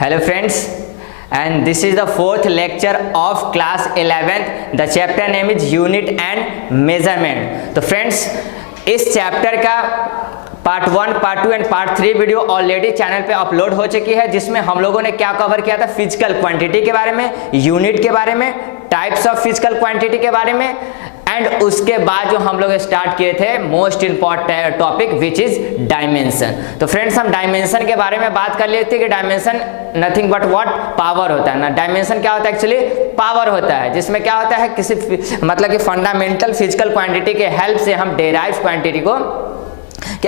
Hello friends, and this is the fourth lecture of class 11th. The chapter name is Unit and Measurement. तो friends, इस chapter का part 1, part 2 and part 3 video already channel पे upload हो चुकी है, जिसमें हम लोगों ने क्या कवर किया था, फिजिकल क्वांटिटी के बारे में, यूनिट के बारे में, टाइप्स ऑफ फिजिकल क्वांटिटी के बारे में, एंड उसके बाद जो हम लोग स्टार्ट किए थे most important topic which is dimension. तो फ्रेंड्स, हम डायमेंशन के बारे में बात कर लेते हैं कि dimension nothing but what, power होता है ना। डायमेंशन क्या होता है, एक्चुअली पावर होता है, जिसमें क्या होता है किसी मतलब कि फंडामेंटल फिजिकल क्वांटिटी के हेल्प से हम डेराइव क्वांटिटी को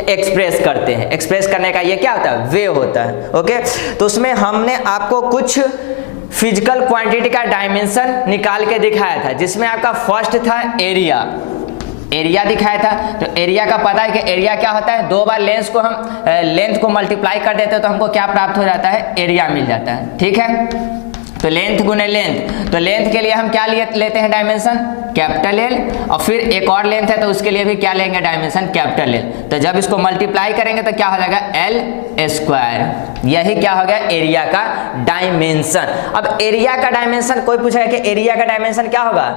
एक्सप्रेस करते हैं। एक्सप्रेस करने का ये क्या होता है, वे होता है। ओके, तो उसमें हमने आपको कुछ फिजिकल क्वांटिटी का डायमेंशन निकाल के दिखाया था, जिसमें आपका फर्स्ट था एरिया। एरिया दिखाया था, तो एरिया का पता है कि एरिया क्या होता है, दो बार लेंथ को मल्टीप्लाई कर देते हैं तो हमको क्या प्राप्त हो जाता है, एरिया मिल जाता है। ठीक है, तो लेंथ गुने लेंथ, तो लेंथ के लिए हम क्या लेते हैं डायमेंशन, कैपिटल एल, और फिर एक और लेंथ है तो उसके लिए भी क्या लेंगे, डायमेंशन कैपिटल एल। तो जब इसको मल्टीप्लाई करेंगे तो क्या हो जाएगा, एल स्क्वायर। यही क्या हो गया, एरिया का डायमेंशन। अब एरिया का डायमेंशन कोई पूछेगा कि एरिया का डायमेंशन क्या होगा,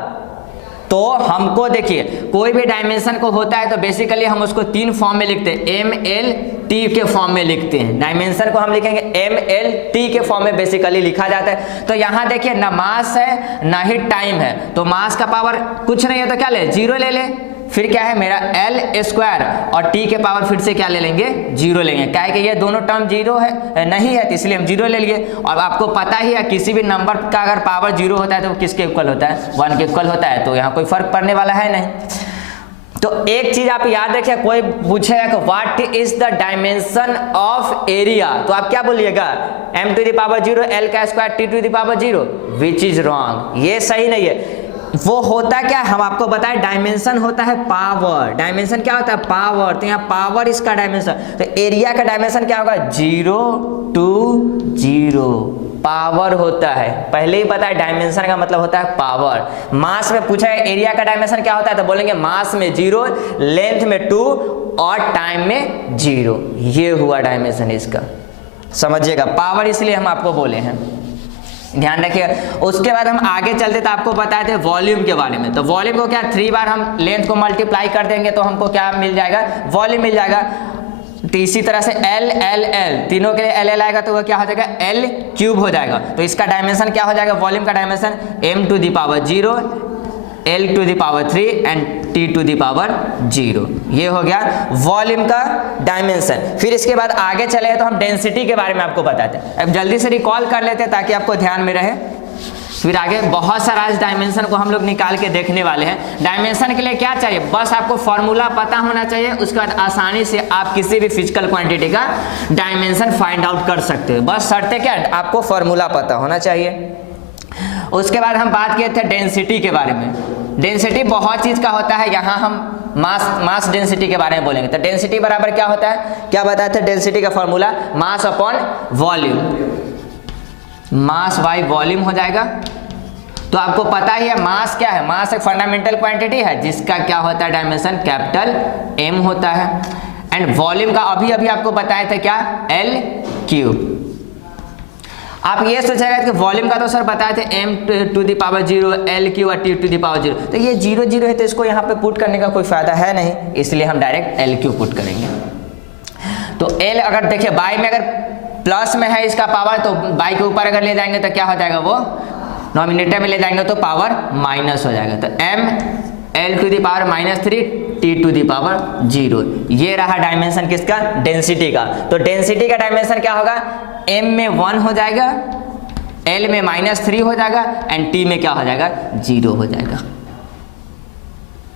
तो हमको देखिए कोई भी डायमेंशन को होता है तो बेसिकली हम उसको तीन फॉर्म में लिखते हैं, एम एल टी के फॉर्म में लिखते हैं। डायमेंशन को हम लिखेंगे एम एल टी के फॉर्म में बेसिकली लिखा जाता है। तो यहाँ देखिए ना मास है ना ही टाइम है, तो मास का पावर कुछ नहीं है तो क्या ले, जीरो ले ले। फिर क्या है मेरा एल स्क्वायर, और टी के पावर फिर से क्या ले लेंगे, जीरो लेंगे। क्या है कि ये दोनों टर्म जीरो है नहीं है, तो इसलिए हम जीरो ले लिए। और आपको पता ही है किसी भी नंबर का अगर पावर जीरो होता है तो किसके इक्वल होता है, 1 के इक्वल होता है, तो यहाँ कोई फर्क पड़ने वाला है नहीं। तो एक चीज आप याद रखिए, कोई पूछेगा कि what is the dimension of area, तो आप क्या बोलिएगा, m to the power 0 l का square t to the power 0, which is wrong, ये सही नहीं है। वो होता क्या है, हम आपको बताएं, डायमेंशन होता है पावर। डायमेंशन क्या होता है, पावर। तो यहाँ पावर इसका डायमेंशन, तो एरिया का डायमेंशन क्या होगा, 0 to 0 पावर होता है। पहले ही पता है डायमेंशन का मतलब होता है पावर। मास में पूछा है एरिया का डायमेंशन क्या होता है, तो बोलेंगे मास में 0, लेंथ में 2 और टाइम में 0। ये हुआ डायमेंशन इसका, समझिएगा। पावर इसलिए हम आपको बोले हैं, ध्यान रखिए। उसके बाद हम आगे चलते तो आपको बताए थे वॉल्यूम के बारे में। तो वॉल्यूम को क्या, 3 बार हम लेंथ को मल्टीप्लाई कर देंगे तो हमको क्या मिल जाएगा, वॉल्यूम मिल जाएगा। तो इसी तरह से एल एल एल, तीनों के लिए एल एल आएगा तो वो क्या हो जाएगा, एल क्यूब हो जाएगा। तो इसका डायमेंशन क्या हो जाएगा, वॉल्यूम का dimension m to the power 0, l to the power 3 and t to the power 0। ये हो गया वॉल्यूम का डायमेंशन। फिर इसके बाद आगे चले तो हम डेंसिटी के बारे में आपको बताते हैं। अब जल्दी से रिकॉल कर लेते हैं ताकि आपको ध्यान में रहे। फिर आगे बहुत सारा इस डायमेंशन को हम लोग निकाल के देखने वाले हैं। डायमेंशन के लिए क्या चाहिए, बस आपको फॉर्मूला पता होना चाहिए। उसके बाद आसानी से आप किसी भी फिजिकल क्वांटिटी का डायमेंशन फाइंड आउट कर सकते हो। बस शर्तें क्या, आपको फॉर्मूला पता होना चाहिए। उसके बाद हम बात किए थे डेंसिटी के बारे में। डेंसिटी बहुत चीज का होता है, यहाँ हम मास डेंसिटी के बारे में बोलेंगे। तो डेंसिटी बराबर क्या होता है, क्या बताए थे, डेंसिटी का formula mass upon volume, mass by volume हो जाएगा। तो आपको पता ही है मास क्या है, मास एक फंडामेंटल क्वांटिटी है जिसका क्या होता है, डायमेंशन कैपिटल M होता है। एंड वॉल्यूम का अभी आपको बताए थे क्या, L क्यूब। आप ये सोचेगा कि वॉल्यूम का तो सर बताए थे m to the power 0, l cube और t टू द पावर 0। तो ये 0 0 है तो इसको यहाँ पे पुट करने का कोई फायदा है नहीं, इसलिए हम डायरेक्ट l क्यू पुट करेंगे। तो l अगर देखिए बाई में अगर प्लस में है इसका पावर, तो बाई के ऊपर अगर ले जाएंगे तो क्या हो जाएगा, वो नॉमिनेटर में ले जाएंगे तो पावर माइनस हो जाएगा। तो m l to the power -3 t to the power 0। ये रहा डायमेंशन किसका, डेंसिटी का। तो डेंसिटी का डायमेंशन क्या होगा, m में 1 हो जाएगा, l में -3 हो जाएगा एंड t में क्या हो जाएगा, 0 हो जाएगा।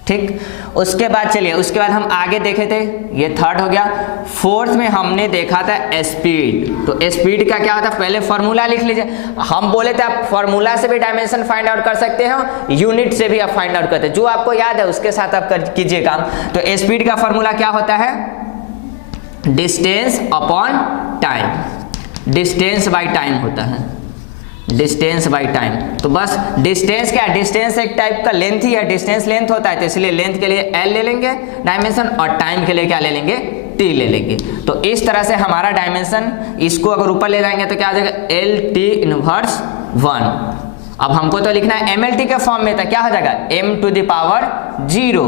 ठीक, उसके बाद चलिए, उसके बाद हम आगे देखे थे, ये थर्ड हो गया। फोर्थ में हमने देखा था स्पीड। तो स्पीड का क्या होता है, पहले फॉर्मूला लिख लीजिए। हम बोले थे आप फॉर्मूला से भी डायमेंशन फाइंड आउट कर सकते हो, यूनिट से भी आप फाइंड आउट करते हैं, जो आपको याद है उसके साथ आप कीजिए काम। तो स्पीड का फॉर्मूला क्या होता है, distance upon time, distance by time होता है, डिस्टेंस बाई टाइम। तो बस डिस्टेंस क्या है, डिस्टेंस एक टाइप का लेंथ ही है, डिस्टेंस लेंथ होता है, तो इसलिए लेंथ के लिए L ले लेंगे डायमेंशन और टाइम के लिए क्या ले लेंगे, टी ले लेंगे। तो इस तरह से हमारा डायमेंशन, इसको अगर ऊपर ले जाएंगे तो क्या आ जाएगा, एल टी इनवर्स 1। अब हमको तो लिखना है एम एल टी के फॉर्म में, था क्या हो जाएगा, M to the power 0,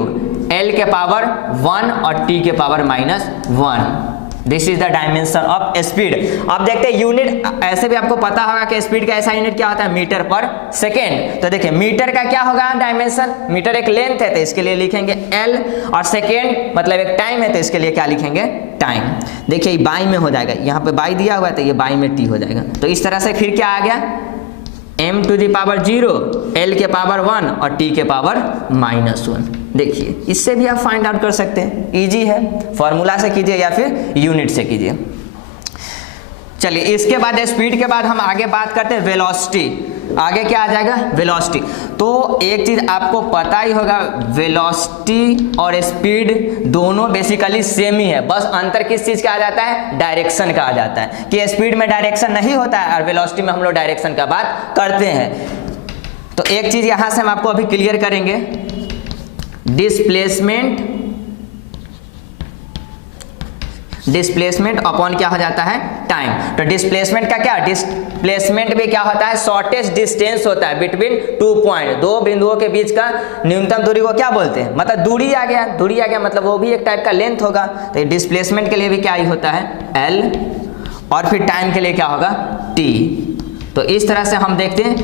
L के पावर 1 और टी के power -1। This is the dimension of speed. अब देखते हैं यूनिट, ऐसे भी आपको पता होगा कि स्पीड का ऐसा यूनिट क्या होता है, मीटर पर सेकेंड। तो देखिए मीटर का क्या होगा डायमेंशन, मीटर एक लेंथ है तो इसके लिए लिखेंगे एल, और सेकेंड मतलब एक टाइम है तो इसके लिए क्या लिखेंगे, टाइम। देखिए बाई में हो जाएगा, यहाँ पे बाई दिया हुआ है तो ये बाई में टी हो जाएगा। तो इस तरह से फिर क्या आ गया, m to the power 0, l के पावर 1 और t के पावर -1। देखिए इससे भी आप फाइंड आउट कर सकते हैं, इजी है, फॉर्मूला से कीजिए या फिर यूनिट से कीजिए। चलिए इसके बाद स्पीड के बाद हम आगे बात करते हैं वेलोसिटी। आगे क्या आ जाएगा, वेलोसिटी। तो एक चीज आपको पता ही होगा, वेलोसिटी और स्पीड दोनों बेसिकली सेम ही है, बस अंतर किस चीज का आ जाता है, डायरेक्शन का आ जाता है, कि स्पीड में डायरेक्शन नहीं होता है और वेलोसिटी में हम लोग डायरेक्शन का बात करते हैं। तो एक चीज यहां से हम आपको अभी क्लियर करेंगे, डिस्प्लेसमेंट अपॉन क्या हो जाता है, टाइम। तो डिस्प्लेसमेंट का क्या, डिस्प्लेसमेंट भी क्या होता है, शॉर्टेस्ट डिस्टेंस होता है बिटवीन 2 पॉइंट, दो बिंदुओं के बीच का न्यूनतम दूरी को क्या बोलते हैं, मतलब दूरी आ गया, दूरी आ गया मतलब वो भी एक टाइप का लेंथ होगा। तो डिस्प्लेसमेंट के लिए भी क्या ही होता है, एल, और फिर टाइम के लिए क्या होगा, टी। तो इस तरह से हम देखते हैं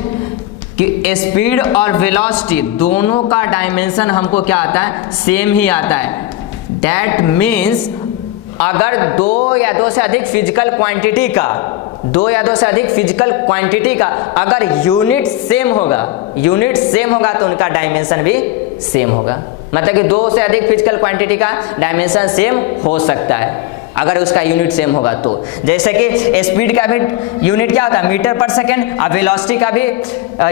कि स्पीड और वेलोसिटी दोनों का डायमेंशन हमको क्या आता है, सेम ही आता है। दैट मीन्स अगर दो या दो से अधिक फिजिकल क्वांटिटी का, अगर यूनिट सेम होगा तो उनका डायमेंशन भी सेम होगा। मतलब कि दो से अधिक फिजिकल क्वांटिटी का डायमेंशन सेम हो सकता है अगर उसका यूनिट सेम होगा तो। जैसे कि स्पीड का भी यूनिट क्या होता है, मीटर पर सेकेंड, और वेलोसिटी का भी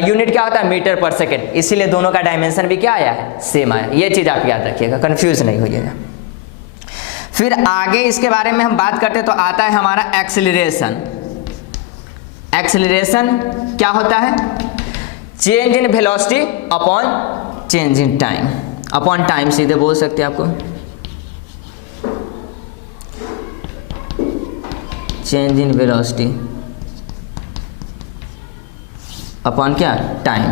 यूनिट क्या होता है, मीटर पर सेकेंड। इसीलिए दोनों का डायमेंशन भी क्या आया है, सेम आया। ये चीज आप याद रखिएगा, कंफ्यूज नहीं होइएगा। फिर आगे इसके बारे में हम बात करते हैं तो आता है हमारा एक्सेलरेशन। एक्सेलरेशन क्या होता है, change in velocity upon change in time, upon time सीधे बोल सकते हैं आपको, चेंज इन वेलोसिटी अपॉन क्या, टाइम।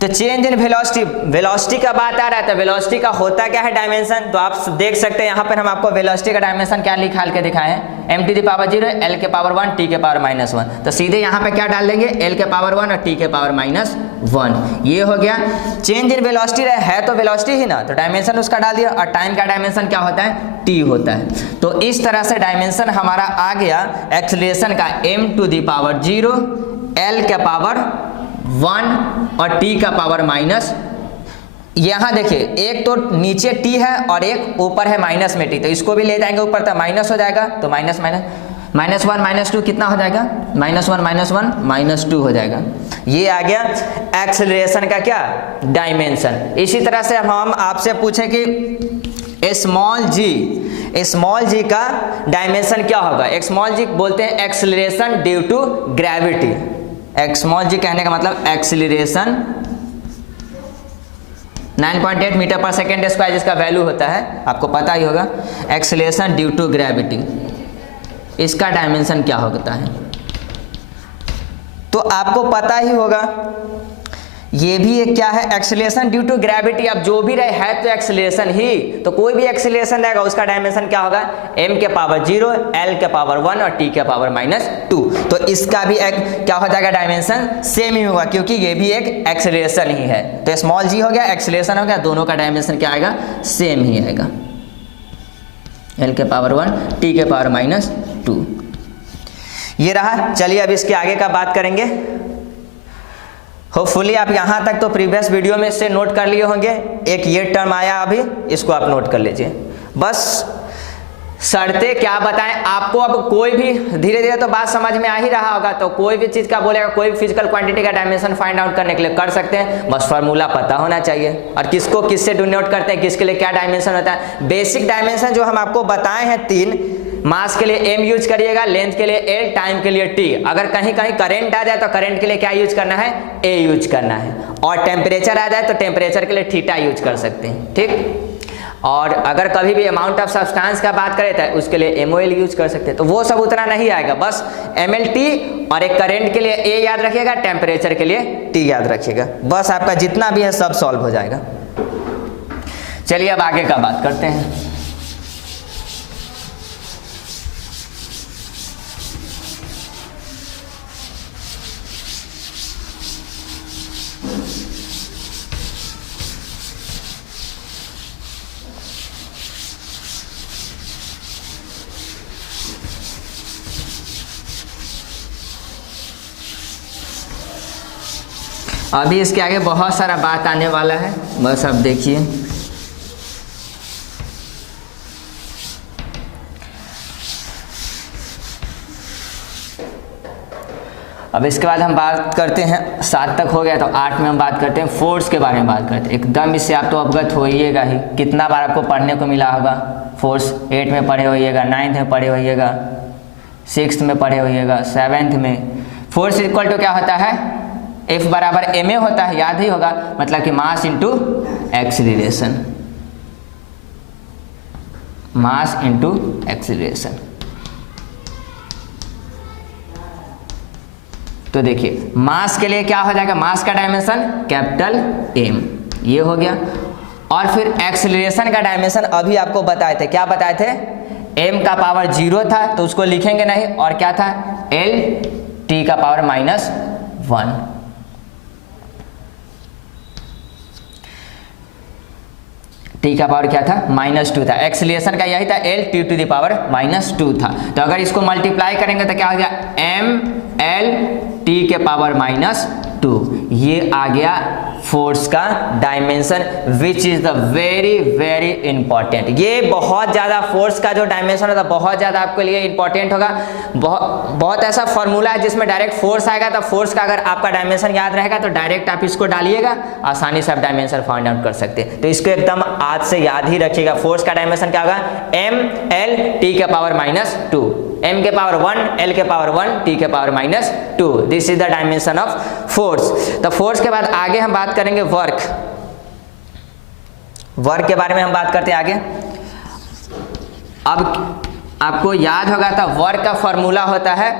तो चेंज इन वेलोसिटी का बात आ रहा है, तो वेलोसिटी का होता क्या है डायमेंशन, तो आप देख सकते हैं यहाँ पर हम आपको वेलोसिटी का डायमेंशन क्या निकाल के दिखाए हैं, m to the power 0, l के पावर 1, t के पावर -1। तो सीधे यहाँ पे क्या डाल देंगे, l के पावर 1 और t के पावर -1। ये हो गया चेंज इन वेलोसिटी, है तो वेलोसिटी ही ना, तो डायमेंशन उसका डाल दिया। और टाइम का डायमेंशन क्या होता है, t होता है। तो इस तरह से डायमेंशन हमारा आ गया एक्सेलरेशन का, m to the power 0, l के पावर 1 और t का पावर -। यहाँ देखिए एक तो नीचे t है और एक ऊपर है माइनस में t, तो इसको भी ले जाएंगे ऊपर तो माइनस हो जाएगा, तो -1 -2 कितना हो जाएगा, -1 -2 हो जाएगा। ये आ गया एक्सेलरेशन का क्या, डायमेंशन। इसी तरह से हम आपसे पूछे कि स्मॉल जी का डायमेंशन क्या होगा। स्मॉल जी बोलते हैं acceleration due to gravity. Small g कहने का मतलब acceleration 9.8 metre per second square जिसका वैल्यू होता है, आपको पता ही होगा, एक्सेलरेशन ड्यू टू ग्रेविटी, इसका डायमेंशन क्या होता है तो आपको पता ही होगा। ये भी एक क्या है, एक्सेलरेशन ड्यू टू ग्रेविटी। अब जो भी रहे है तो एक्सेलरेशन ही, तो कोई भी एक्सेलरेशन रहेगा उसका डायमेंशन क्या होगा, m के पावर 0, l के पावर 1 और t के पावर -2। तो इसका भी एक क्या हो जाएगा, डायमेंशन सेम ही होगा, क्योंकि ये भी एक एक्सेलरेशन ही है। तो स्मॉल g हो गया, एक्सेलरेशन हो गया, दोनों का डायमेंशन क्या आएगा, सेम ही आएगा, l के पावर 1, t के पावर -2। ये रहा। चलिए अब इसके आगे का बात करेंगे। होपफुली आप यहाँ तक तो प्रीवियस वीडियो में से नोट कर लिए होंगे। एक ये टर्म आया अभी, इसको आप नोट कर लीजिए। बस शर्तें क्या बताएं आपको, अब कोई भी धीरे धीरे तो बात समझ में आ ही रहा होगा। तो कोई भी चीज़ का बोलेगा, कोई भी फिजिकल क्वांटिटी का डायमेंशन फाइंड आउट करने के लिए कर सकते हैं, बस फार्मूला पता होना चाहिए और किसको किससे डिनोट करते हैं, किसके लिए क्या डायमेंशन होता है। बेसिक डायमेंशन जो हम आपको बताए हैं 3, मास के लिए m यूज करिएगा, लेंथ के लिए l, टाइम के लिए t। अगर कहीं कहीं करंट आ जाए तो करंट के लिए क्या यूज करना है, a यूज करना है, और टेम्परेचर आ जाए तो टेम्परेचर के लिए थीटा यूज कर सकते हैं। ठीक, और अगर कभी भी अमाउंट ऑफ सब्सटेंस का बात करें तो उसके लिए MOL यूज कर सकते हैं, तो वो सब उतना नहीं आएगा, बस MLT और एक करंट के लिए A याद रखिएगा, टेम्परेचर के लिए T याद रखिएगा, बस आपका जितना भी है सब सॉल्व हो जाएगा। चलिए अब आगे का बात करते हैं। अभी इसके आगे बहुत सारा बात आने वाला है, बस अब देखिए। अब इसके बाद हम बात करते हैं, 7 तक हो गया तो 8 में हम बात करते हैं फोर्स के बारे में बात करते हैं। एकदम इससे आप तो अवगत होइएगा ही, कितना बार आपको पढ़ने को मिला होगा फोर्स। 8 में पढ़े होइएगा, 9th में पढ़े होइएगा, 6th में पढ़े होइएगा, 7th में। फोर्स इक्वल टू क्या होता है, F बराबर ma होता है, याद ही होगा, मतलब कि mass into acceleration, mass into acceleration. तो देखिए मास के लिए क्या हो जाएगा, मास का डायमेंशन कैपिटल M, ये हो गया। और फिर एक्सीलरेशन का डायमेंशन अभी आपको बताए थे, क्या बताए थे, m का पावर 0 था तो उसको लिखेंगे नहीं, और क्या था, L t का पावर -1। t का पावर क्या था, -2 था। एक्सीलरेशन का यही था, L t to the power -2 था। तो अगर इसको मल्टीप्लाई करेंगे तो क्या हो गया, m L t के पावर -2, ये आ गया फोर्स का dimension, which is the very very important. ये बहुत ज़्यादा फोर्स का जो डायमेंशन होता है बहुत ज़्यादा आपके लिए इंपॉर्टेंट होगा। बहुत ऐसा फॉर्मूला है जिसमें डायरेक्ट फोर्स आएगा, तो फोर्स का अगर आपका डायमेंशन याद रहेगा तो डायरेक्ट आप इसको डालिएगा, आसानी से आप डायमेंशन फाइंड आउट कर सकते हैं। तो इसको एकदम आज से याद ही रखिएगा, फोर्स का डायमेंशन क्या होगा, m L t के पावर -2, m के पावर 1, L के पावर 1, t के power -2, this is the dimension of force. तो फोर्स के बाद आगे हम बात करेंगे वर्क। वर्क के बारे में हम बात करते हैं आगे। अब आपको याद होगा था वर्क का फॉर्मूला होता है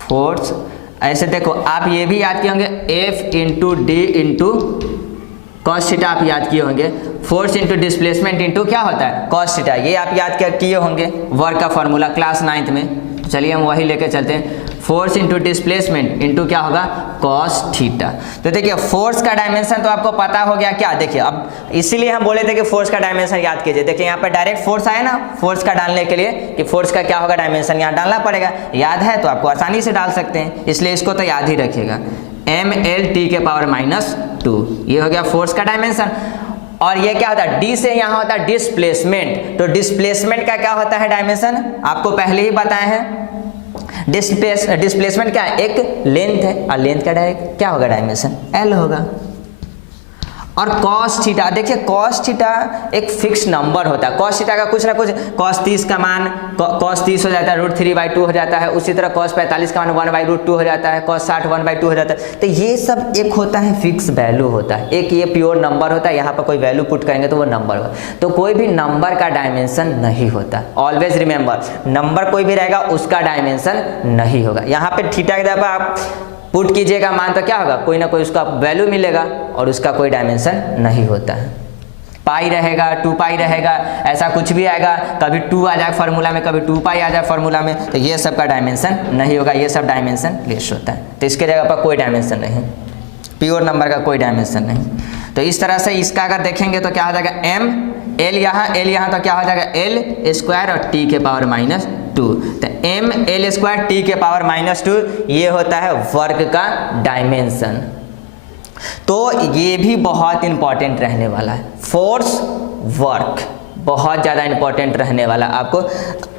फोर्स, ऐसे देखो आप ये भी याद किए होंगे, F into D into cos theta आप याद किए होंगे, फोर्स इंटू डिस्प्लेसमेंट इंटू क्या होता है, कॉस थीटा, ये आप याद किए होंगे वर्क का फॉर्मूला क्लास 9th में। तो चलिए हम वही लेके चलते हैं, फोर्स इंटू डिस्प्लेसमेंट इंटू क्या होगा, कॉस थीटा। तो देखिए फोर्स का डायमेंशन तो आपको पता हो गया क्या, देखिए अब इसीलिए हम बोले थे कि फोर्स का डायमेंशन याद कीजिए। देखिए यहाँ पर डायरेक्ट फोर्स आया ना, फोर्स का डालने के लिए कि फोर्स का क्या होगा डायमेंशन, यहाँ डालना पड़ेगा, याद है तो आपको आसानी से डाल सकते हैं, इसलिए इसको तो याद ही रखिएगा, m L t के पावर -2, ये हो गया फोर्स का डायमेंशन। और ये क्या होता है, d से यहाँ होता है डिस्प्लेसमेंट, तो डिस्प्लेसमेंट का क्या होता है डायमेंशन, आपको पहले ही बताए हैं। डिस्प्लेसमेंट क्या है, एक लेंथ है, और लेंथ का डायरेक्ट क्या होगा डायमेंशन, L होगा। और कॉस थीटा, देखिए कॉस थीटा एक फिक्स नंबर होता है, कॉस थीटा का कुछ ना कुछ, कॉस 30 का मान कॉस 30 हो जाता है, √3/2 हो जाता है, उसी तरह कॉस 45 का मान 1/√2 हो जाता है, कॉस 60 1/2 हो जाता है। तो ये सब एक होता है फिक्स वैल्यू होता है, एक ये प्योर नंबर होता है, यहाँ पर कोई वैल्यू पुट करेंगे तो वो नंबर होगा। तो कोई भी नंबर का डायमेंशन नहीं होता, ऑलवेज रिमेंबर, नंबर कोई भी रहेगा उसका डायमेंशन नहीं होगा। यहाँ पे थीटा की जगह आप पुट कीजिएगा मान तो क्या होगा, कोई ना कोई उसका वैल्यू मिलेगा और उसका कोई डायमेंशन नहीं होता है। पाई रहेगा, 2π रहेगा, ऐसा कुछ भी आएगा, कभी 2 आ जाए फार्मूला में, कभी 2π आ जाए फार्मूला में, तो ये सब का डायमेंशन नहीं होगा, ये सब डायमेंशन लेस होता है। तो इसके जगह पर कोई डायमेंशन नहीं, प्योर नंबर का कोई डायमेंशन नहीं। तो इस तरह से इसका अगर देखेंगे तो क्या हो जाएगा, m L यहाँ तो क्या हो जाएगा L² और t के पावर -2, तो m L² t के पावर -2 ये होता है वर्क का डायमेंशन। तो ये भी बहुत इंपॉर्टेंट रहने वाला है, फोर्स वर्क बहुत ज़्यादा इंपॉर्टेंट रहने वाला आपको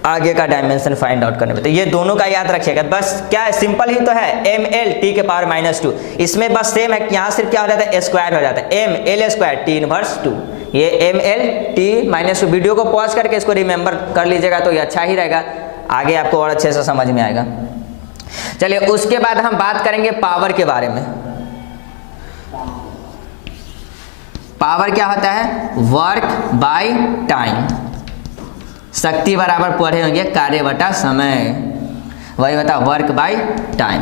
आगे का डायमेंशन फाइंड आउट करने में। तो ये दोनों का याद रखिएगा, बस क्या है, सिंपल ही तो है, m L t के पावर -2, इसमें बस सेम है, यहाँ सिर्फ क्या हो जाता है, स्क्वायर हो जाता है, m L² t इनवर्स 2, ये m L t -2। वीडियो को पॉज करके इसको रिमेंबर कर लीजिएगा तो ये अच्छा ही रहेगा, आगे आपको और अच्छे से समझ में आएगा। चलिए उसके बाद हम बात करेंगे पावर के बारे में। पावर क्या होता है? Work by time. शक्ति बराबर पढ़े होंगे कार्य बटा समय, वही होता है वर्क बाय टाइम।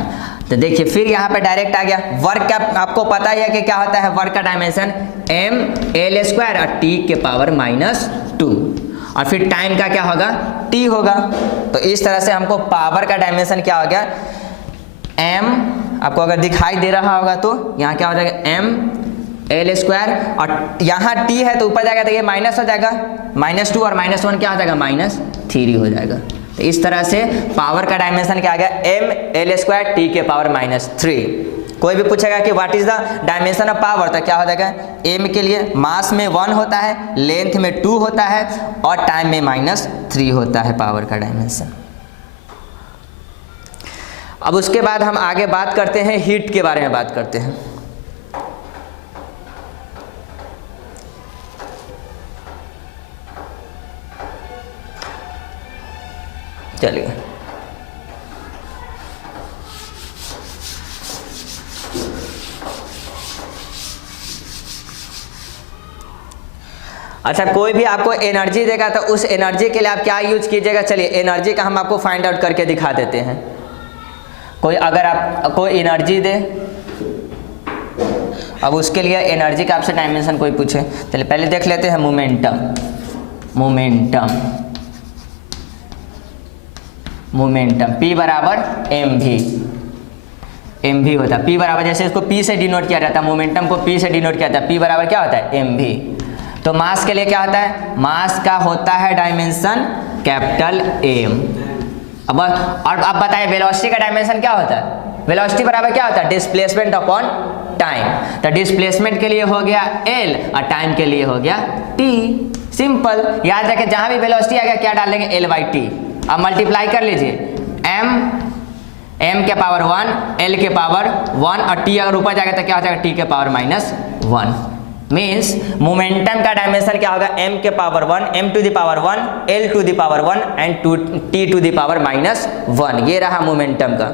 तो देखिए फिर यहाँ पे डायरेक्ट आ गया वर्क का, आपको पता ही है कि क्या होता है वर्क का डायमेंशन ml² और t के पावर -2, और फिर टाइम का क्या होगा? t होगा। तो इस तरह से हमको पावर का डायमेंशन क्या हो गया? m, आपको अगर दिखाई दे रहा होगा तो यहाँ क्या हो जाएगा? ml², और यहाँ t है तो ऊपर जाएगा तो ये माइनस हो जाएगा, -2 और -1 क्या हो जाएगा? -3 हो जाएगा। तो इस तरह से पावर का डायमेंशन क्या आ गया? ml² t के पावर -3। कोई भी पूछेगा कि what is the dimension of power, तो क्या हो जाएगा? m के लिए मास में 1 होता है, लेंथ में 2 होता है और टाइम में -3 होता है पावर का डायमेंशन। अब उसके बाद हम आगे बात करते हैं हीट के बारे में बात करते हैं। चलिए अच्छा, कोई भी आपको एनर्जी देगा तो उस एनर्जी के लिए आप क्या यूज कीजिएगा? चलिए एनर्जी का हम आपको फाइंड आउट करके दिखा देते हैं। कोई अगर आप कोई एनर्जी दे, अब उसके लिए एनर्जी का आपसे डायमेंशन कोई पूछे, चलिए पहले देख लेते हैं मोमेंटम। P बराबर mv होता है। P बराबर, जैसे इसको P से डिनोट किया जाता है, मोमेंटम को P से डिनोट किया जाता है, P बराबर क्या होता है? mv। तो मास के लिए क्या होता है? मास का होता है डायमेंशन कैपिटल M। अब और अब बताइए वेलोसिटी का डायमेंशन क्या होता है? वेलोसिटी बराबर क्या होता है? Displacement upon time. तो डिस्प्लेसमेंट के लिए हो गया L और टाइम के लिए हो गया T। सिंपल, याद रखें जहां भी वेलोसिटी आ गया क्या डाल देंगे? L/T। अब मल्टीप्लाई कर लीजिए, m के पावर 1, L के पावर 1 और T अगर ऊपर जाएगा तो क्या हो जाएगा? T के पावर -1। मीन्स मोमेंटम का डायमेंशन क्या होगा? m के power 1, m to the power 1, L to the power 1 and T to the power -1। ये रहा मोमेंटम का।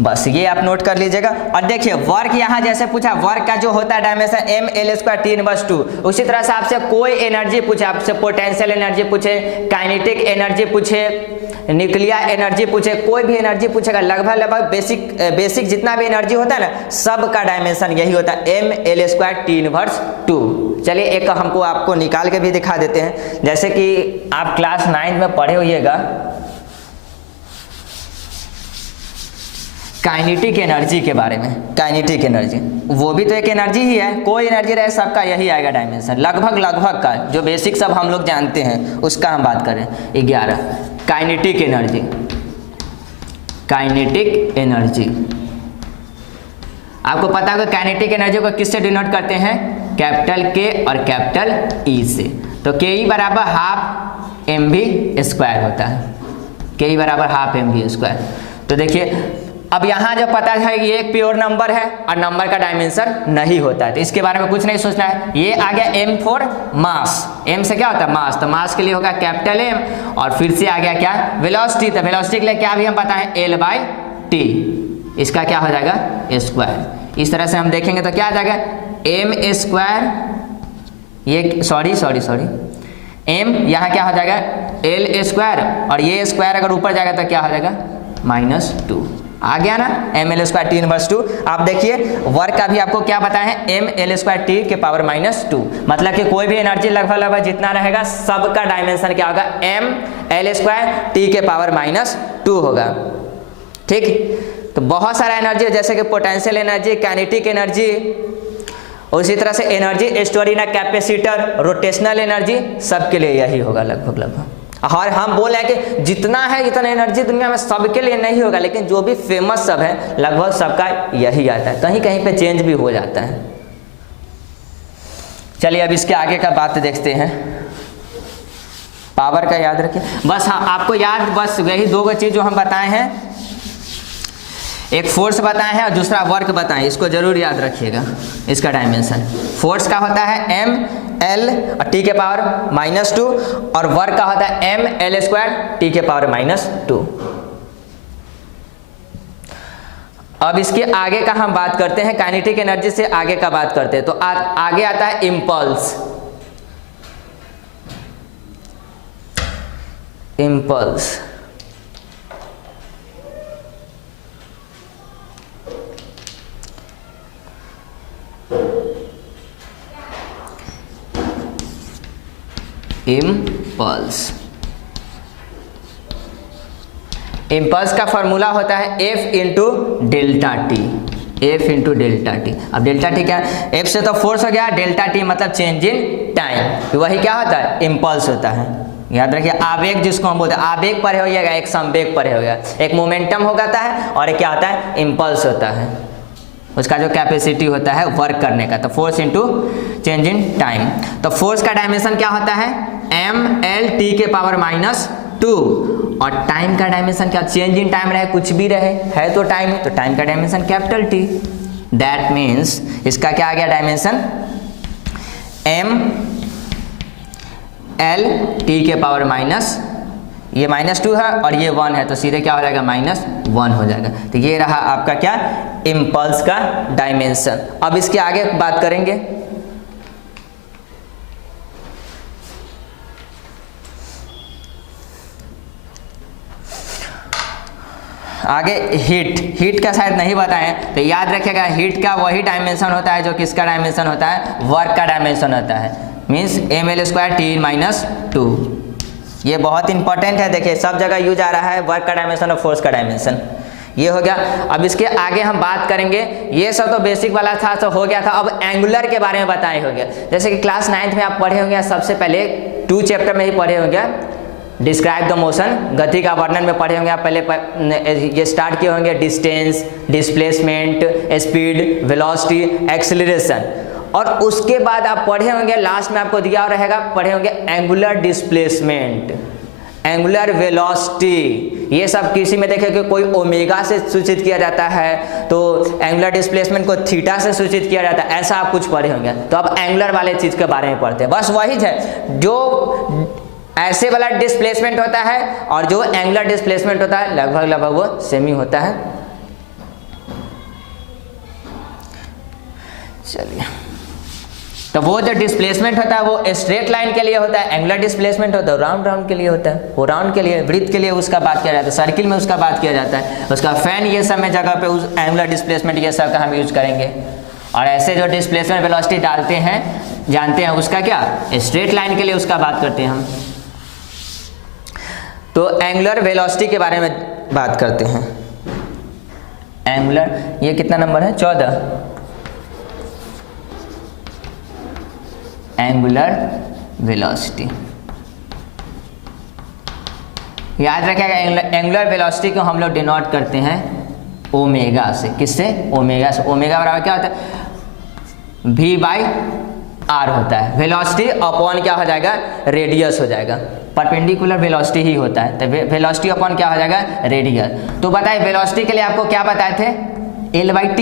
बस ये आप नोट कर लीजिएगा। और देखिए वर्क यहाँ जैसे पूछा, वर्क का जो होता है डायमेंशन ml² t/2। उसी तरह से आपसे कोई एनर्जी पूछे, आपसे पोटेंशियल एनर्जी पूछे, काइनेटिक एनर्जी पूछे, न्यूक्लियर एनर्जी पूछे, कोई भी एनर्जी पूछेगा, लगभग बेसिक जितना भी एनर्जी होता है ना, सब का डायमेंशन यही होता है ml² t/2। चलिए एक हमको आपको निकाल के भी दिखा देते हैं। जैसे कि आप क्लास 9 में पढ़े होइएगा काइनेटिक एनर्जी के बारे में। काइनेटिक एनर्जी वो भी तो एक एनर्जी ही है, कोई एनर्जी रहे सबका यही आएगा डायमेंशन, लगभग का जो बेसिक सब हम लोग जानते हैं उसका हम बात करें। 11 काइनेटिक एनर्जी। काइनेटिक एनर्जी आपको पता होगा काइनेटिक एनर्जी को किससे डिनोट करते हैं? कैपिटल K और कैपिटल E से। तो Ke बराबर ½ mv² होता है। Ke बराबर ½ mv²। तो देखिए अब यहाँ जो पता है कि ये एक प्योर नंबर है और नंबर का डायमेंशन नहीं होता है, तो इसके बारे में कुछ नहीं सोचना है। ये आ गया m फॉर मास। m से क्या होता है? मास। तो मास के लिए होगा कैपिटल M और फिर से आ गया क्या? वेलोसिटी। तो वेलोसिटी के लिए क्या भी हम पता है? L/T। इसका क्या हो जाएगा? स्क्वायर। इस तरह से हम देखेंगे तो क्या आ जाएगा? m², ये सॉरी m यहाँ क्या हो जाएगा? L² और ये स्क्वायर अगर ऊपर जाएगा तो क्या हो जाएगा? -2। आ गया ना ml² t/2। आप देखिए वर्क का भी आपको क्या बताया है? ml² t के पावर -2। मतलब कि कोई भी एनर्जी लगभग जितना रहेगा सबका डायमेंशन क्या होगा? ml² t के पावर -2 होगा। ठीक, तो बहुत सारा एनर्जी जैसे कि पोटेंशियल एनर्जी, काइनेटिक एनर्जी, उसी तरह से energy store in capacitor, rotational energy, सबके लिए यही होगा लगभग। और हम बोल रहे हैं कि जितना है इतना एनर्जी दुनिया में सबके लिए नहीं होगा, लेकिन जो भी फेमस सब है लगभग सबका यही आता है, कहीं कहीं पे चेंज भी हो जाता है। चलिए अब इसके आगे का बात देखते हैं। पावर का याद रखिए बस। हाँ आपको याद बस यही 2 चीज जो हम बताए हैं, एक फोर्स बताए हैं और दूसरा वर्क बताएं, इसको जरूर याद रखिएगा। इसका डायमेंशन फोर्स का होता है ml और t के पावर -2 और वर्क का होता है ml² t के पावर -2। अब इसके आगे का हम बात करते हैं, काइनेटिक एनर्जी से आगे का बात करते हैं। तो आगे आता है इम्पल्स। इम्पल्स इम्पल्स इम्पल्स का फॉर्मूला होता है F into delta T. F into delta T. अब डेल्टा टी क्या है? F से तो फोर्स हो गया, डेल्टा टी मतलब चेंज इन टाइम, तो वही क्या होता है? इम्पल्स होता है। याद रखिए, आवेग जिसको हम बोलते हैं, आवेग पर हो जाएगा, एक संवेग पर हो गया, एक मोमेंटम हो जाता है और एक क्या होता है? इम्पल्स होता है। उसका जो कैपेसिटी होता है वर्क करने का, तो force into change in time. तो फोर्स का डायमेंशन क्या होता है? mL/t के पावर -2। और टाइम का डायमेंशन क्या? चेंज इन टाइम रहे, कुछ भी रहे, है तो टाइम, तो टाइम का dimension capital T। That means इसका क्या आ गया डायमेंशन? mL/t के पावर ये -2 है और ये 1 है, तो सीधे क्या हो जाएगा? -1 हो जाएगा। तो ये रहा आपका क्या? इम्पल्स का डायमेंशन। अब इसके आगे बात करेंगे। आगे हीट का शायद नहीं बताएं, तो याद रखिएगा हीट का वही डायमेंशन होता है जो किसका डायमेंशन होता है? वर्क का डायमेंशन होता है। Means mL²T-2। ये बहुत इंपॉर्टेंट है, देखिए सब जगह यूज आ रहा है, वर्क का डायमेंशन और फोर्स का डायमेंशन। ये हो गया। अब इसके आगे हम बात करेंगे, ये सब तो बेसिक वाला था, तो हो गया था। अब एंगुलर के बारे में बताए हो गया। जैसे कि क्लास 9th में आप पढ़े होंगे, सबसे पहले 2 चैप्टर में ही पढ़े होंगे, डिस्क्राइब द मोशन, गति का वर्णन में पढ़े होंगे आप। पहले ये स्टार्ट किए होंगे distance, displacement, speed, velocity, acceleration, और उसके बाद आप पढ़े होंगे, लास्ट में आपको दिया रहेगा, पढ़े होंगे एंगुलर डिस्प्लेसमेंट, एंगुलर वेलोसिटी। ये सब किसी में देखे कि कोई ओमेगा से सूचित किया जाता है, तो एंगुलर डिस्प्लेसमेंट को थीटा से सूचित किया जाता है, ऐसा आप कुछ पढ़े होंगे। तो अब एंगुलर वाले चीज के बारे में पढ़ते हैं। बस वही है, जो ऐसे वाला डिस्प्लेसमेंट होता है और जो एंगुलर डिस्प्लेसमेंट होता है, लगभग वो सेम ही होता है। चलिए, तो वो जो डिस्प्लेसमेंट होता है वो स्ट्रेट लाइन के लिए होता है, एंगुलर डिस्प्लेसमेंट होता है राउंड के लिए होता है। वो राउंड के लिए, वृत्त के लिए उसका बात किया जाता है, सर्किल में उसका बात किया जाता है, उसका फैन, ये सब में जगह पे उस एंगुलर डिस्प्लेसमेंट ये सब का हम यूज करेंगे। और ऐसे जो डिस्प्लेसमेंट वेलोसिटी डालते हैं, जानते हैं उसका क्या? स्ट्रेट लाइन के लिए उसका बात करते हैं हम। तो एंगुलर वेलोसिटी के बारे में बात करते हैं। एंगुलर, ये कितना नंबर है? 14। एंगुलर वेलोसिटी याद रखिएगा। एंगुलर वेलोसिटी को हम लोग डिनोट करते हैं ओमेगा से। किससे? ओमेगा से। ओमेगा बराबर क्या होता है? V/r होता है। वेलोसिटी अपॉन क्या हो जाएगा? रेडियस हो जाएगा। परपेंडिकुलर वेलोसिटी ही होता है, तो वेलोसिटी अपॉन क्या हो जाएगा? रेडियस। तो बताइए वेलोसिटी के लिए आपको क्या बताए थे? L/t।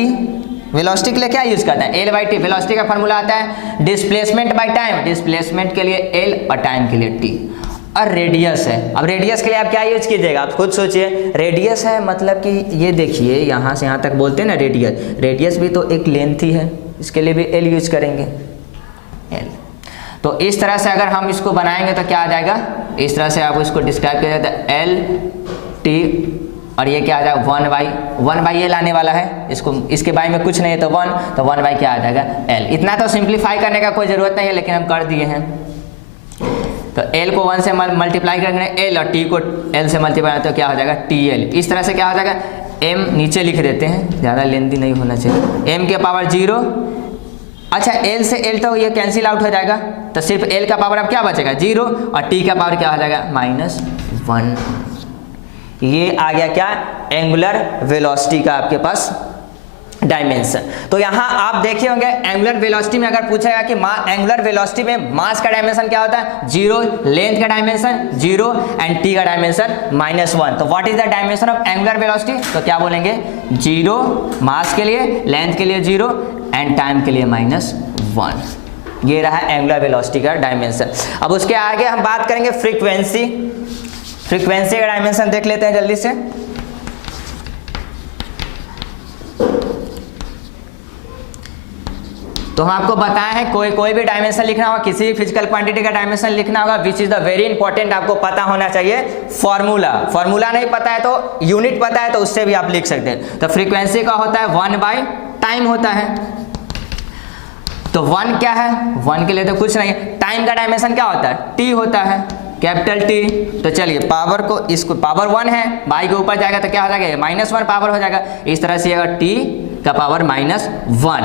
वेलोसिटी के लिए क्या यूज करना है? L/t। वेलोसिटी का फॉर्मूला आता है डिस्प्लेसमेंट बाय टाइम, डिस्प्लेसमेंट के लिए L और टाइम के लिए T। और रेडियस है, अब रेडियस के लिए आप क्या यूज कीजिएगा? आप खुद सोचिए। रेडियस है मतलब कि ये देखिए, यहाँ से यहाँ तक बोलते हैं ना रेडियस, रेडियस भी तो एक लेंथ ही है, इसके लिए भी L यूज करेंगे, L। तो इस तरह से अगर हम इसको बनाएंगे तो क्या आ जाएगा? इस तरह से आप इसको डिस्क्राइब किया जाता है L/t, और ये क्या आ जाएगा? 1/L आने वाला है, इसको इसके बाई में कुछ नहीं है तो 1, तो 1/ क्या आ जाएगा? L। इतना तो सिंप्लीफाई करने का कोई ज़रूरत नहीं है, लेकिन हम कर दिए हैं। तो L को 1 से मल्टीप्लाई करेंगे, L और T को L से मल्टीप्लाई तो क्या हो जाएगा? TL। इस तरह से क्या हो जाएगा? M नीचे लिख देते हैं, ज़्यादा लेंथी नहीं होना चाहिए। M के पावर 0, अच्छा L से L तो ये कैंसिल आउट हो जाएगा, तो सिर्फ L का पावर अब क्या बचेगा? 0, और T का पावर क्या हो जाएगा? -1। ये आ गया क्या? एंगुलर वेलोसिटी का आपके पास डायमेंशन। तो यहाँ आप देखे होंगे एंगुलर वेलोसिटी में अगर पूछेगा कि एंगुलर वेलोसिटी में मास का डायमेंशन क्या होता है? 0, लेंथ का डायमेंशन 0 एंड टी का डायमेंशन -1। तो what is the dimension of angular velocity? तो क्या बोलेंगे? 0 मास के लिए, लेंथ के लिए 0 एंड टाइम के लिए -1। ये रहा एंगुलर वेलोसिटी का डायमेंशन। अब उसके आगे हम बात करेंगे फ्रीक्वेंसी। फ्रीक्वेंसी का डायमेंशन देख लेते हैं जल्दी से। तो हम आपको बताए हैं कोई भी डायमेंशन लिखना होगा, किसी भी फिजिकल क्वांटिटी का डायमेंशन लिखना होगा, which is the very important, आपको पता होना चाहिए फॉर्मूला नहीं पता है तो यूनिट पता है तो उससे भी आप लिख सकते हैं। तो फ्रीक्वेंसी का होता है 1/टाइम होता है। तो 1 क्या है, 1 के लिए तो कुछ नहीं है। टाइम का डायमेंशन क्या होता है, टी होता है, कैपिटल टी। तो चलिए पावर को, इसको पावर 1 है, बाई के ऊपर जाएगा तो क्या हो जाएगा, -1 पावर हो जाएगा। इस तरह से अगर टी का पावर -1,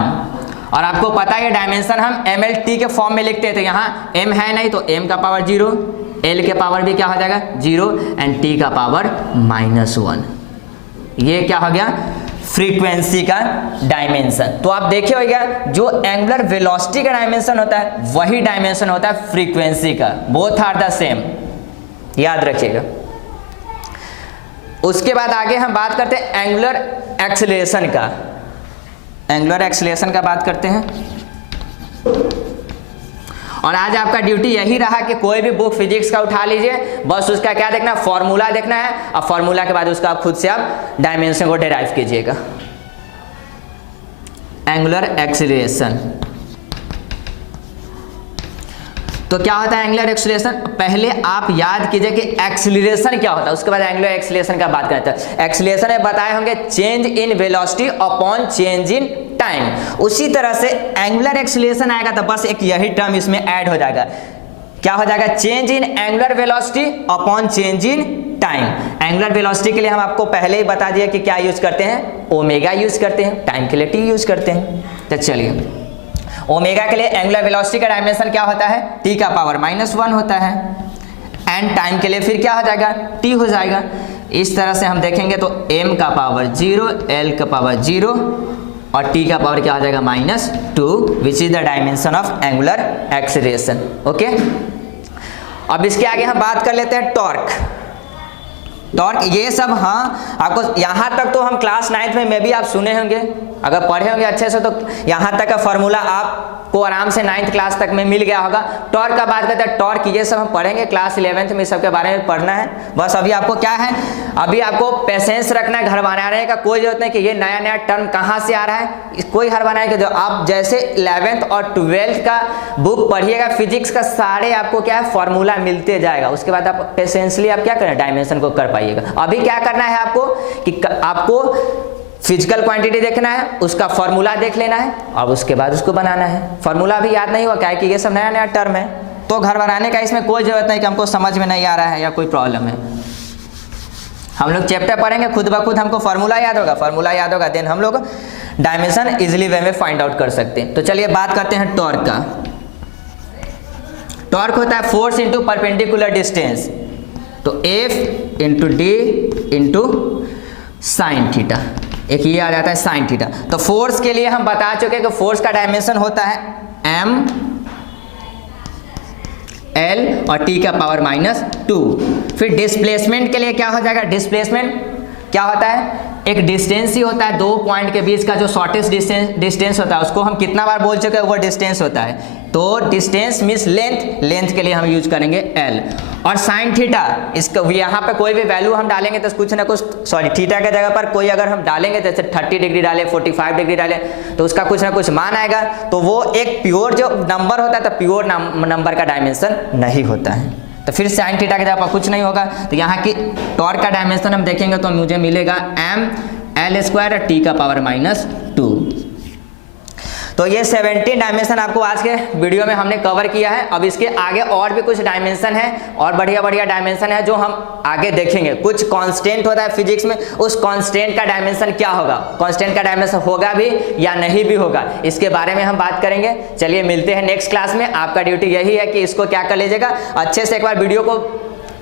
और आपको पता है डायमेंशन हम mLT के फॉर्म में लिखते हैं, तो यहाँ m है नहीं तो m का पावर 0, l के पावर भी क्या हो जाएगा 0 एंड t का पावर -1। ये क्या हो गया, फ्रीक्वेंसी का डायमेंशन। तो आप देखे होगा जो एंगुलर वेलोसिटी का डायमेंशन होता है वही डायमेंशन होता है फ्रीक्वेंसी का, बोथ आर द सेम, याद रखिएगा। उसके बाद आगे हम बात करते हैं एंगुलर एक्सेलरेशन का। एंगुलर एक्सेलरेशन का बात करते हैं, और आज आपका ड्यूटी यही रहा कि कोई भी बुक फिजिक्स का उठा लीजिए, बस उसका क्या देखना, फॉर्मूला देखना है, और फॉर्मूला के बाद उसका आप खुद से आप डायमेंशन को डिराइव कीजिएगा। एंगुलर एक्सेलरेशन तो क्या होता है एंगुलर एक्सेलरेशन, पहले आप याद कीजिए कि एक्सेलरेशन क्या होता है, उसके बाद एंगुलर एक्सेलरेशन का बात करते हैं। एक्सेलरेशन में बताए होंगे change in velocity upon change in time, उसी तरह से एंगुलर एक्सेलरेशन आएगा तो बस एक यही टर्म इसमें ऐड हो जाएगा, क्या हो जाएगा, change in angular velocity upon change in time. Angular velocity के लिए हम आपको पहले ही बता दिया कि क्या यूज करते हैं, ओमेगा यूज करते हैं, टाइम के लिए टी यूज करते हैं। तो चलिए ओमेगा के लिए एंगुलर वेलोसिटी का डायमेंशन क्या होता है, टी का पावर -1 होता है, एंड टाइम के लिए फिर क्या हो जाएगा, टी हो जाएगा। इस तरह से हम देखेंगे तो m का पावर 0, l का पावर 0 और t का पावर क्या हो जाएगा -2, which is the dimension of angular acceleration. Okay, अब इसके आगे हम बात कर लेते हैं टॉर्क। ये सब हाँ आपको यहाँ तक तो हम क्लास 9th में भी आप सुने होंगे, अगर पढ़े होंगे अच्छे से तो यहाँ तक का फॉर्मूला आपको आराम से 9th क्लास तक में मिल गया होगा। टॉर्क का बात करते हैं, टॉर्क ये सब हम पढ़ेंगे क्लास 11th में, सब के बारे में पढ़ना है। बस अभी आपको क्या है, अभी आपको पेशेंस रखना है, घर बनाने का कोई जरूरत नहीं कि ये नया नया टर्म कहाँ से आ रहा है, कोई हर बनाने का। जो आप जैसे 11th और 12th का बुक पढ़िएगा फिजिक्स का, सारे आपको क्या है फॉर्मूला मिलते जाएगा, उसके बाद आप पेशेंसली आप क्या करें डायमेंशन को कर पाइएगा। अभी क्या करना है आपको कि आपको फिजिकल क्वांटिटी देखना है, उसका फॉर्मूला देख लेना है, और उसके बाद उसको बनाना है। फॉर्मूला भी याद नहीं हुआ क्या है कि ये सब नया नया टर्म है, तो घर बनाने का इसमें कोई जरूरत नहीं कि हमको समझ में नहीं आ रहा है या कोई प्रॉब्लम है। हम लोग चैप्टर पढ़ेंगे, खुद ब खुद हमको फॉर्मूला याद होगा, देन हम लोग डायमेंशन इजिली वे में फाइंड आउट कर सकते हैं। तो चलिए बात करते हैं टॉर्क का। टॉर्क होता है फोर्स इंटू परपेंडिकुलर डिस्टेंस, तो F into D into sine theta, एक ये आ जाता है साइन थीटा। तो फोर्स के लिए हम बता चुके हैं कि फोर्स का डायमेंशन होता है m l और t का पावर -2। फिर डिस्प्लेसमेंट के लिए क्या हो जाएगा, डिस्प्लेसमेंट क्या होता है, एक डिस्टेंस ही होता है, दो पॉइंट के बीच का जो शॉर्टेस्ट डिस्टेंस होता है उसको हम कितना बार बोल चुके हैं, वो डिस्टेंस होता है। तो डिस्टेंस मीन्स लेंथ के लिए हम यूज करेंगे l। और साइन थीटा, इसको यहाँ पे कोई भी वैल्यू हम डालेंगे तो कुछ ना कुछ, सॉरी थीटा के जगह पर कोई अगर हम डालेंगे जैसे 30 डिग्री डाले, 45 डिग्री डाले, तो उसका कुछ ना कुछ मान आएगा। तो वो एक प्योर जो नंबर होता है, तो प्योर नंबर का डायमेंशन नहीं होता है, तो फिर साइन थीटा के जगह पर कुछ नहीं होगा। तो यहाँ की टॉर्क का डायमेंशन हम देखेंगे तो मुझे मिलेगा m l² और t का पावर -2। तो ये 17 डायमेंशन आपको आज के वीडियो में हमने कवर किया है। अब इसके आगे और भी कुछ डायमेंशन है, और बढ़िया बढ़िया डायमेंशन है जो हम आगे देखेंगे। कुछ कांस्टेंट होता है फिजिक्स में, उस कांस्टेंट का डायमेंशन क्या होगा, कांस्टेंट का डायमेंशन होगा भी या नहीं भी होगा, इसके बारे में हम बात करेंगे। चलिए मिलते हैं नेक्स्ट क्लास में। आपका ड्यूटी यही है कि इसको क्या कर लीजिएगा, अच्छे से एक बार वीडियो को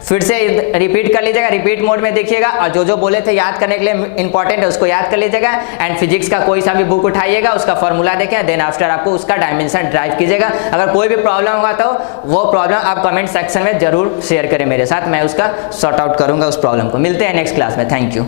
फिर से रिपीट कर लीजिएगा, रिपीट मोड में देखिएगा, और जो जो बोले थे याद करने के लिए इंपॉर्टेंट है उसको याद कर लीजिएगा। एंड फिजिक्स का कोई सा भी बुक उठाइएगा, उसका फॉर्मूला देखें, देन आफ्टर आपको उसका डायमेंशन ड्राइव कीजिएगा। अगर कोई भी प्रॉब्लम होगा तो वो प्रॉब्लम आप कमेंट सेक्शन में जरूर शेयर करें मेरे साथ, मैं उसका सॉर्ट आउट करूंगा उस प्रॉब्लम को। मिलते हैं नेक्स्ट क्लास में, थैंक यू।